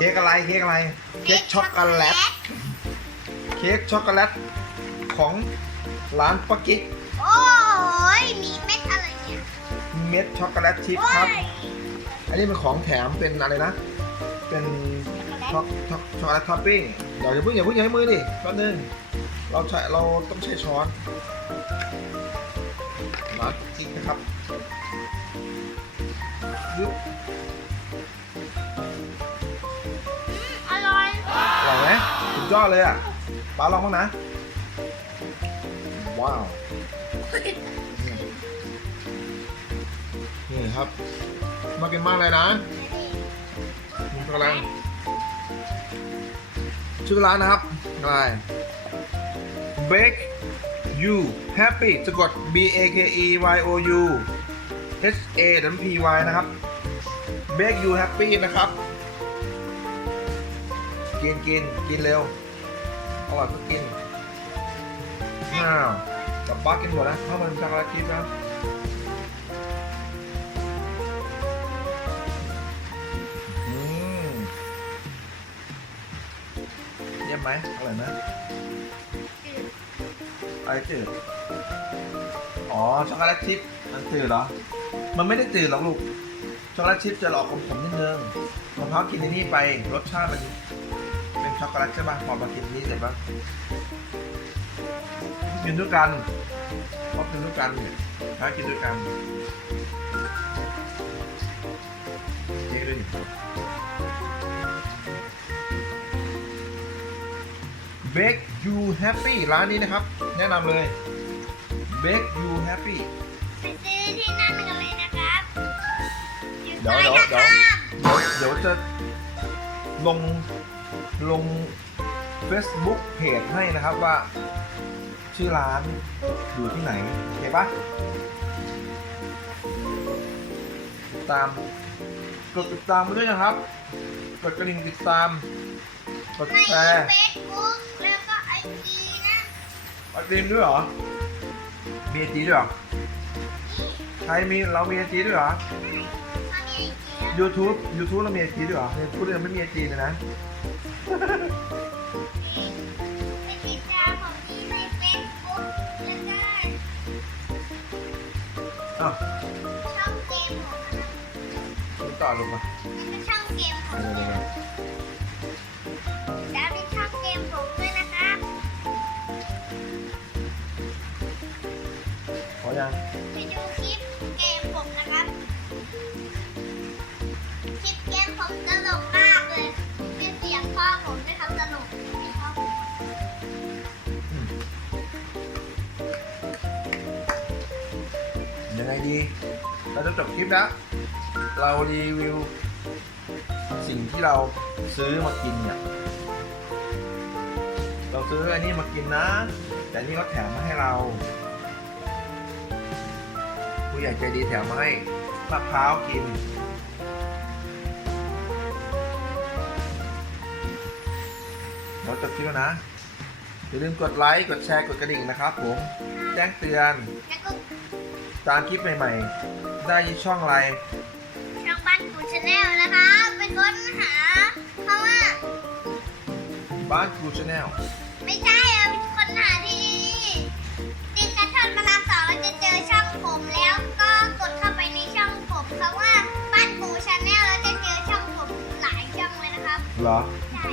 ค้กอะไรเค้กอะไร เค้กช็อกโกแลต เค้กช็อกโกแลตของร้านปากิ๊กโอ้ยมีเม็ดอะไรเนี่ยเม็ดช็อกโกแลตชิพโอ้ครับยอันนี้เป็นของแถมเป็นอะไรนะ เป็นช็อกช็อกช็อกโกแลตท็อปปิ้งเดี๋ยวอย่าเพิ่งอย่าเพิ่งอย่าให้มือดิแป๊บนึงเราใช้เราต้องใช้ช้อนมากิ๊กนะครับยึบ ยอดเลยอะป้าลองบ้างนะ ว้าวนี่ครับมากินมากเลยนะนี่กำลังชื่อร้านนะครับอะไร Bake You Happy สะกด B A K E Y O U H A W P Y นะครับ Bake You Happy นะครับ กินกินกินเร็วอร่อยก็กินอ้าวกับป้ากินหมดนะถ้ามันช็อกโกแลตชิพนะอืมเยี่ยมไหมอร่อยไหมอะไรจืดอ๋อช็อกโกแลตชิพมันจืดเหรอ มันไม่ได้จืดหรอกลูกช็อกโกแลตชิพจะออกขมๆนิดนึงมะพร้าวกินในนี่ไปรสชาติมัน ช็อกโกแลตใช่ป่ะพอมากินนี้เสร็จป่ะกินด้วยกันพอกินด้วยกันเนี่ยถ้ากินด้วยกันเจ๊ด้วยดิ Bake You Happy ร้านนี้นะครับ แนะนำเลย Bake You Happy ไปซื้อที่นั่นกันเลยนะครับอยู่เดี๋ยวซอเดี๋ยวท่าเดี๋ยวข้ามเดี๋ยวจะลง ลง Facebook เพจให้นะครับว่า ชื่อร้านอยู่ที่ไหนโอเคปะติดตามกดติดตามมาด้วยนะครับ กดกระดิ่งติดตาม กดในแชร์เฟซบุ๊กแล้วก็ไอจีนะกดติมด้วยเหรอมีไอจีด้วยเหรอใครมีเรามีไอจีด้วยเหรอถ้ามีไอจี YouTube YouTube เรามีไอจีด้วยเหรอในพูดยังไม่มีไอจีเลยนะ ไปติดตามผมที่ในเฟซบุ๊กแล้วก็อ้าวช่องเกมผมนะคุณต่อลงมาแล้วก็ช่องเกมผมเดี๋ยวนะเดี๋ยวเดี๋ยวแล้วมีช่องเกมผมด้วยนะครับขอยัง ไงดี เราจะจบคลิปแล้ว เรารีวิว สิ่งที่เราซื้อมากินเนี่ย เราซื้ออันนี้มากินนะ แต่นี่เขาแถมมาให้เรา ผู้ใหญ่ใจดีแถมมาให้มะพร้าวกินเราจบคลิปแล้วนะอย่าลืมกดไลค์ กดแชร์ กดกระดิ่งนะครับผม แจ้งเตือนแล้วก็ ตามคลิปใหม่ๆ ได้ที่ช่องอะไร ช่องบ้านกูชาแนลนะคะไปค้นหา เพราะว่า บ้านครูชาแนลไม่ใช่อะค้นหาที่ดินกระทอนพระรามสองเราจะเจอช่องผมแล้วก็กดเข้าไปในช่องผมเพราะว่าบ้านกูชาแนลแล้วจะเจอช่องผมหลายช่องเลยนะครับเหรอใช่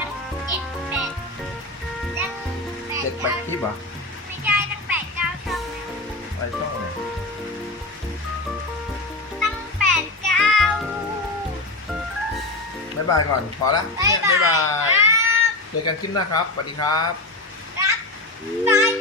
ตั้งเจ็ดแปดตั้งแปดเจ็ดแปดเก้าคลิปเหรอไม่ใช่ตั้งแปดเก้าช่องแล้ว อะไรช่องอะไร บ๊ายบายก่อน พอละบ๊ายเนี่ยบาบ๊ายบายยครับเจอกันคลิปหน้าครับ สวัสดีครับ ครับบาย